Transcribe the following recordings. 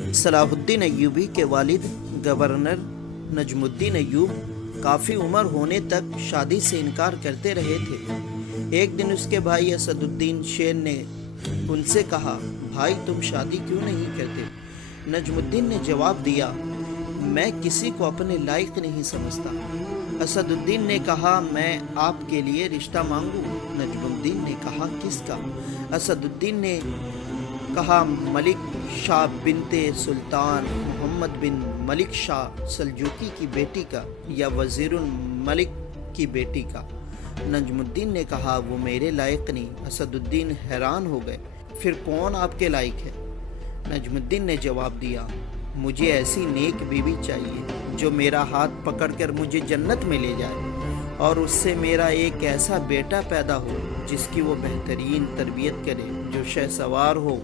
صلاح الدین ایوبی کے والد گورنر نجم الدین ایوب کافی عمر ہونے تک شادی سے انکار کرتے رہے تھے۔ ایک دن اس کے بھائی اسد الدین شیر نے ان سے کہا، بھائی تم شادی کیوں نہیں کرتے؟ نجم الدین نے جواب دیا، میں کسی کو اپنے لائق نہیں سمجھتا۔ اسد الدین نے کہا، میں آپ کے لیے رشتہ مانگوں؟ نجم الدین نے کہا، کس کا؟ اسد الدین نے کہا، ملک شاہ بنت سلطان محمد بن ملک شاہ سلجوقی کی بیٹی کا، یا وزیر الملک کی بیٹی کا۔ نجم الدین نے کہا، وہ میرے لائق نہیں۔ اسد الدین حیران ہو گئے، پھر کون آپ کے لائق ہے؟ نجم الدین نے جواب دیا، مجھے ایسی نیک بیوی چاہیے جو میرا ہاتھ پکڑ کر مجھے جنت میں لے جائے، اور اس سے میرا ایک ایسا بیٹا پیدا ہو جس کی وہ بہترین تربیت کرے، جو شہ سوار ہو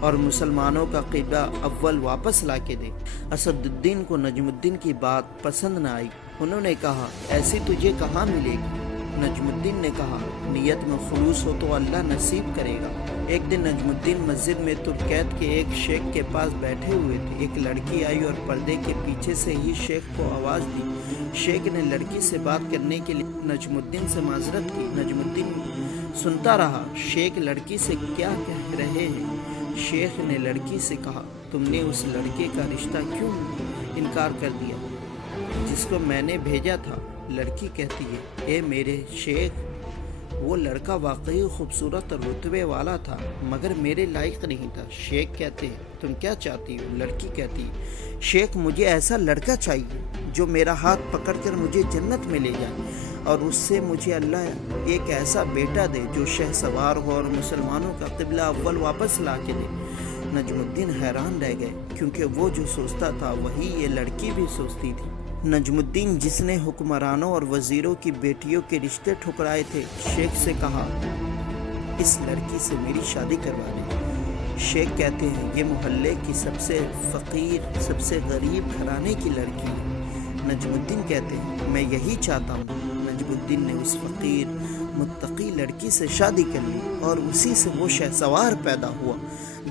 اور مسلمانوں کا قبلہ اول واپس لا کے دے۔ اسد الدین کو نجم الدین کی بات پسند نہ آئی۔ انہوں نے کہا، ایسی تجھے کہاں ملے گی؟ نجم الدین نے کہا، نیت میں خلوص ہو تو اللہ نصیب کرے گا۔ ایک دن نجم الدین مسجد میں ترکیت کے ایک شیخ کے پاس بیٹھے ہوئے تھے۔ ایک لڑکی آئی اور پردے کے پیچھے سے ہی شیخ کو آواز دی۔ شیخ نے لڑکی سے بات کرنے کے لیے نجم الدین سے معذرت کی۔ نجم الدین سنتا رہا، شیخ لڑکی سے کیا کہہ رہے ہیں۔ شیخ نے لڑکی سے کہا، تم نے اس لڑکے کا رشتہ کیوں انکار کر دیا جس کو میں نے بھیجا تھا؟ لڑکی کہتی ہے، اے میرے شیخ، وہ لڑکا واقعی خوبصورت اور رتبے والا تھا، مگر میرے لائق نہیں تھا۔ شیخ کہتے ہیں، تم کیا چاہتی ہو؟ لڑکی کہتی ہے، شیخ مجھے ایسا لڑکا چاہیے جو میرا ہاتھ پکڑ کر مجھے جنت میں لے جائے، اور اس سے مجھے اللہ ایک ایسا بیٹا دے جو شہ سوار ہو اور مسلمانوں کا قبلہ اول واپس لا کے دے۔ نجم الدین حیران رہ گئے، کیونکہ وہ جو سوچتا تھا وہی یہ لڑکی بھی سوچتی تھی۔ نجم الدین، جس نے حکمرانوں اور وزیروں کی بیٹیوں کے رشتے ٹھکرائے تھے، شیخ سے کہا، اس لڑکی سے میری شادی کروا دیں۔ شیخ کہتے ہیں، یہ محلے کی سب سے فقیر، سب سے غریب گھرانے کی لڑکی ہے۔ نجم الدین کہتے ہیں، میں یہی چاہتا ہوں۔ نجم الدین نے اس فقیر متقی لڑکی سے شادی کر لی، اور اسی سے وہ شہ سوار پیدا ہوا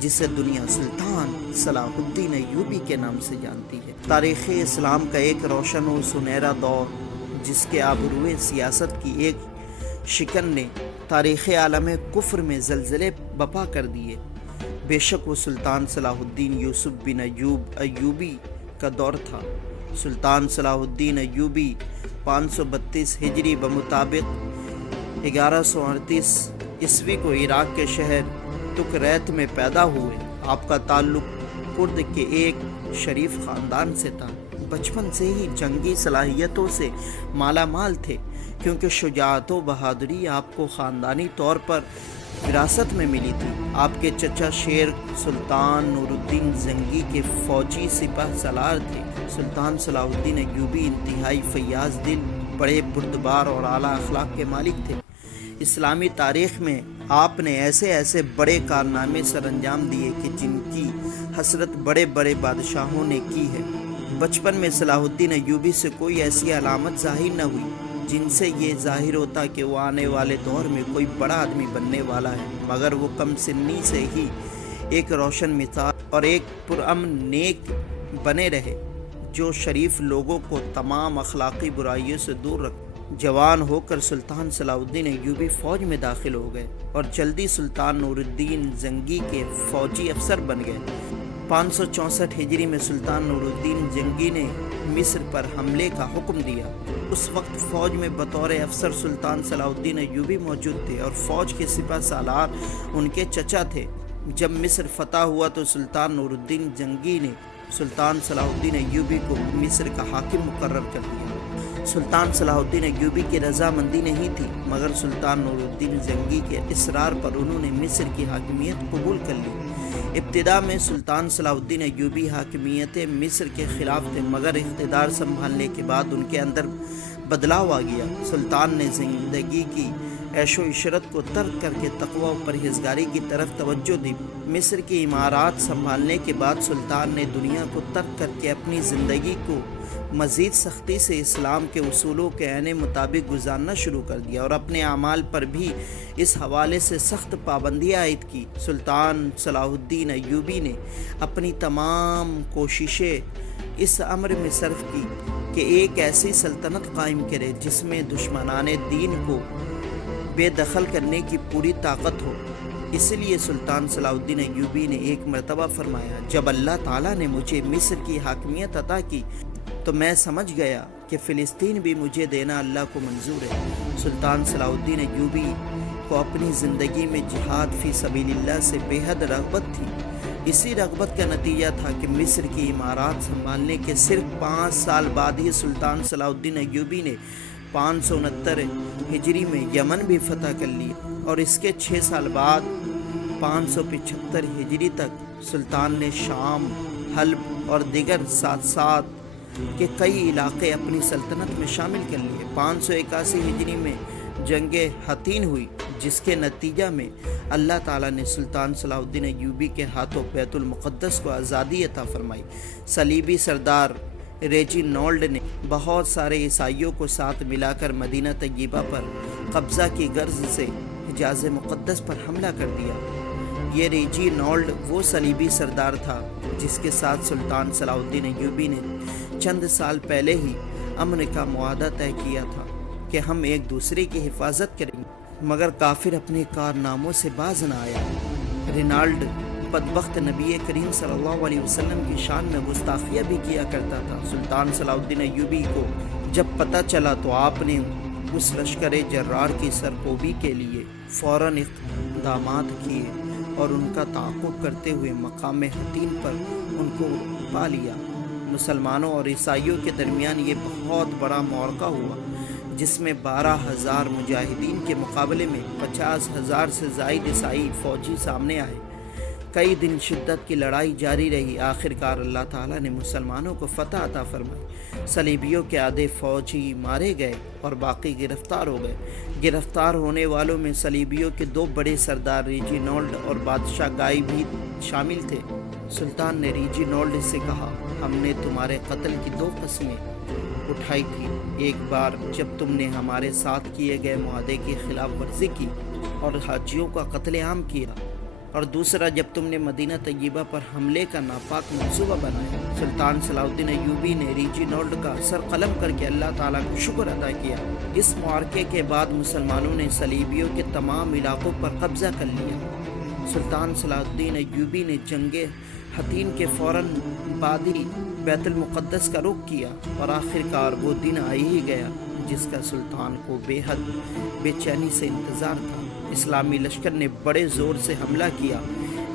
جسے دنیا سلطان صلاح الدین ایوبی کے نام سے جانتی ہے۔ تاریخ اسلام کا ایک روشن و سنہرا دور، جس کے آبروئے سیاست کی ایک شکن نے تاریخ عالم کفر میں زلزلے بپا کر دیے۔ بے شک وہ سلطان صلاح الدین یوسف بن ایوب ایوبی کا دور تھا۔ سلطان صلاح الدین ایوبی 532 ہجری بمطابق 1138 عیسوی کو عراق کے شہر تکریت میں پیدا ہوئے۔ آپ کا تعلق کرد کے ایک شریف خاندان سے تھا۔ بچپن سے ہی جنگی صلاحیتوں سے مالا مال تھے، کیونکہ شجاعت و بہادری آپ کو خاندانی طور پر وراثت میں ملی تھی۔ آپ کے چچا شیر سلطان نور الدین زنگی کے فوجی سپہ سالار تھے۔ سلطان صلاح الدین ایوبی انتہائی فیاض دل، بڑے بردبار اور اعلیٰ اخلاق کے مالک تھے۔ اسلامی تاریخ میں آپ نے ایسے بڑے کارنامے سر انجام دیے کہ جن کی حسرت بڑے بڑے بادشاہوں نے کی ہے۔ بچپن میں صلاح الدین ایوبی سے کوئی ایسی علامت ظاہر نہ ہوئی جن سے یہ ظاہر ہوتا کہ وہ آنے والے دور میں کوئی بڑا آدمی بننے والا ہے، مگر وہ کم سنی سے ہی ایک روشن مثال اور ایک پرامن نیک بنے رہے، جو شریف لوگوں کو تمام اخلاقی برائیوں سے دور رکھتے۔ جوان ہو کر سلطان صلاح الدین ایوبی فوج میں داخل ہو گئے اور جلدی سلطان نور الدین زنگی کے فوجی افسر بن گئے۔ 564 ہجری میں سلطان نور الدین زنگی نے مصر پر حملے کا حکم دیا۔ اس وقت فوج میں بطور افسر سلطان صلاح الدین ایوبی موجود تھے، اور فوج کے سپہ سالار ان کے چچا تھے۔ جب مصر فتح ہوا تو سلطان نور الدین زنگی نے سلطان صلاح الدین ایوبی کو مصر کا حاکم مقرر کر دیا۔ سلطان صلاح الدین ایوبی کی رضامندی نہیں تھی، مگر سلطان نور الدین زنگی کے اصرار پر انہوں نے مصر کی حاکمیت قبول کر لی۔ ابتدا میں سلطان صلاح الدین ایوبی حاکمیت مصر کے خلاف تھے، مگر اقتدار سنبھالنے کے بعد ان کے اندر بدلاؤ آ گیا۔ سلطان نے زندگی کی عیش و عشرت کو ترک کر کے تقوی و پرہیزگاری کی طرف توجہ دی۔ مصر کی عمارات سنبھالنے کے بعد سلطان نے دنیا کو ترک کر کے اپنی زندگی کو مزید سختی سے اسلام کے اصولوں کے عین مطابق گزارنا شروع کر دیا اور اپنے اعمال پر بھی اس حوالے سے سخت پابندیاں عائد کی۔ سلطان صلاح الدین ایوبی نے اپنی تمام کوششیں اس امر میں صرف کی کہ ایک ایسی سلطنت قائم کرے جس میں دشمنان دین کو بے دخل کرنے کی پوری طاقت ہو۔ اس لیے سلطان صلاح الدین ایوبی نے ایک مرتبہ فرمایا، جب اللہ تعالیٰ نے مجھے مصر کی حاکمیت عطا کی تو میں سمجھ گیا کہ فلسطین بھی مجھے دینا اللہ کو منظور ہے۔ سلطان صلاح الدین ایوبی کو اپنی زندگی میں جہاد فی سبیل اللہ سے بے حد رغبت تھی۔ اسی رغبت کا نتیجہ تھا کہ مصر کی عمارات سنبھالنے کے صرف 5 سال بعد ہی سلطان صلاح الدین ایوبی نے 569 ہجری میں یمن بھی فتح کر لی اور اس کے 6 سال بعد 575 ہجری تک سلطان نے شام، حلب اور دیگر ساتھ کے کئی علاقے اپنی سلطنت میں شامل کر لیے۔ 581 ہجری میں جنگ حطین ہوئی جس کے نتیجہ میں اللہ تعالیٰ نے سلطان صلاح الدین ایوبی کے ہاتھوں بیت المقدس کو آزادی عطا فرمائی۔ صلیبی سردار ریجینالڈ نے بہت سارے عیسائیوں کو ساتھ ملا کر مدینہ طیبہ پر قبضہ کی غرض سے حجاز مقدس پر حملہ کر دیا۔ یہ ریجینالڈ وہ صلیبی سردار تھا جس کے ساتھ سلطان صلاح الدین ایوبی نے چند سال پہلے ہی امن کا معاہدہ طے کیا تھا کہ ہم ایک دوسرے کی حفاظت کریں گے، مگر کافر اپنے کارناموں سے باز نہ آیا۔ رینالڈ بدبخت نبی کریم صلی اللہ علیہ وسلم کی شان میں گستاخیاں بھی کیا کرتا تھا۔ سلطان صلاح الدین ایوبی کو جب پتہ چلا تو آپ نے اس لشکر جرار کی سرکوبی کے لیے فوراً اقدامات کیے اور ان کا تعاقب کرتے ہوئے مقام حطین پر ان کو پا لیا۔ مسلمانوں اور عیسائیوں کے درمیان یہ بہت بڑا معرکہ ہوا جس میں 12,000 مجاہدین کے مقابلے میں 50,000 سے زائد عیسائی فوجی سامنے آئے۔ کئی دن شدت کی لڑائی جاری رہی۔ آخرکار اللہ تعالیٰ نے مسلمانوں کو فتح عطا فرمائی۔ صلیبیوں کے آدھے فوجی مارے گئے اور باقی گرفتار ہو گئے۔ گرفتار ہونے والوں میں صلیبیوں کے 2 بڑے سردار ریجینالڈ اور بادشاہ گائی بھی شامل تھے۔ سلطان نے ریجینالڈ سے کہا، ہم نے تمہارے قتل کی 2 قسمیں اٹھائی تھی۔ ایک بار جب تم نے ہمارے ساتھ کیے گئے معاہدے کی خلاف ورزی کی اور حاجیوں کا قتل عام کیا، اور دوسرا جب تم نے مدینہ طیبہ پر حملے کا ناپاک منصوبہ بنایا۔ سلطان صلاح الدین ایوبی نے ریجینالڈ کا سر قلم کر کے اللہ تعالیٰ کو شکر ادا کیا۔ اس معرکے کے بعد مسلمانوں نے صلیبیوں کے تمام علاقوں پر قبضہ کر لیا۔ سلطان صلاح الدین ایوبی نے جنگ حطین کے فوراً بعد ہی بیت المقدس کا رخ کیا اور آخرکار وہ دن آ ہی گیا جس کا سلطان کو بے حد بے چینی سے انتظار تھا۔ اسلامی لشکر نے بڑے زور سے حملہ کیا۔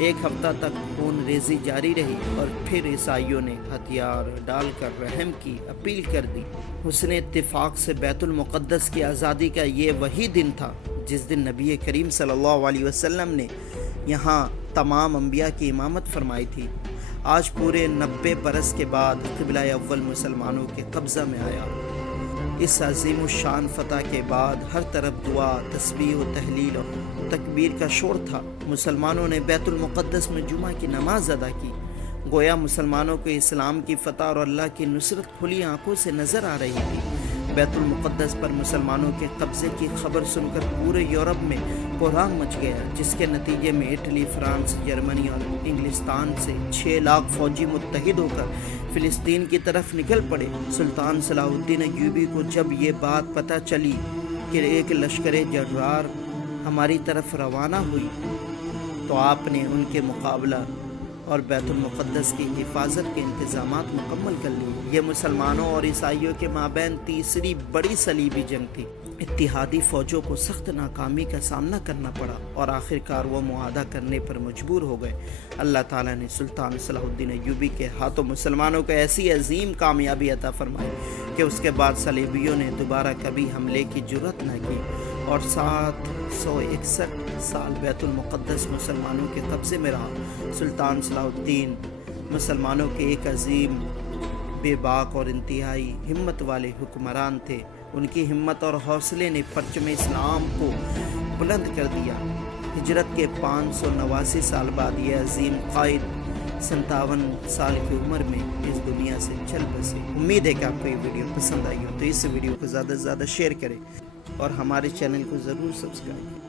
1 ہفتہ تک خون ریزی جاری رہی اور پھر عیسائیوں نے ہتھیار ڈال کر رحم کی اپیل کر دی۔ حسن اتفاق سے بیت المقدس کی آزادی کا یہ وہی دن تھا جس دن نبی کریم صلی اللہ علیہ وسلم نے یہاں تمام انبیاء کی امامت فرمائی تھی۔ آج پورے 90 برس کے بعد قبلہ اول مسلمانوں کے قبضہ میں آیا۔ اس عظیم الشان فتح کے بعد ہر طرف دعا، تسبیح و تہلیل اور تکبیر کا شور تھا۔ مسلمانوں نے بیت المقدس میں جمعہ کی نماز ادا کی۔ گویا مسلمانوں کو اسلام کی فتح اور اللہ کی نصرت کھلی آنکھوں سے نظر آ رہی تھی۔ بیت المقدس پر مسلمانوں کے قبضے کی خبر سن کر پورے یورپ میں کوہرام مچ گیا، جس کے نتیجے میں اٹلی، فرانس، جرمنی اور انگلستان سے 6 لاکھ فوجی متحد ہو کر فلسطین کی طرف نکل پڑے۔ سلطان صلاح الدین ایوبی کو جب یہ بات پتہ چلی کہ ایک لشکر جرار ہماری طرف روانہ ہوئی تو آپ نے ان کے مقابلہ اور بیت المقدس کی حفاظت کے انتظامات مکمل کر لیے۔ یہ مسلمانوں اور عیسائیوں کے مابین تیسری بڑی صلیبی جنگ تھی۔ اتحادی فوجوں کو سخت ناکامی کا سامنا کرنا پڑا اور آخرکار وہ معاہدہ کرنے پر مجبور ہو گئے۔ اللہ تعالیٰ نے سلطان صلاح الدین ایوبی کے ہاتھوں مسلمانوں کو ایسی عظیم کامیابی عطا فرمائی کہ اس کے بعد صلیبیوں نے دوبارہ کبھی حملے کی جرأت نہ کی اور 761 سال بیت المقدس مسلمانوں کے قبضے میں رہا۔ سلطان صلاح الدین مسلمانوں کے ایک عظیم، بے باک اور انتہائی ہمت والے حکمران تھے۔ ان کی ہمت اور حوصلے نے پرچم اسلام کو بلند کر دیا۔ ہجرت کے 589 سال بعد یہ عظیم قائد 57 سال کی عمر میں اس دنیا سے چل بسے۔ امید ہے کہ آپ کو یہ ویڈیو پسند آئی ہو، تو اس ویڈیو کو زیادہ سے زیادہ شیئر کریں اور ہمارے چینل کو ضرور سبسکرائب کریں۔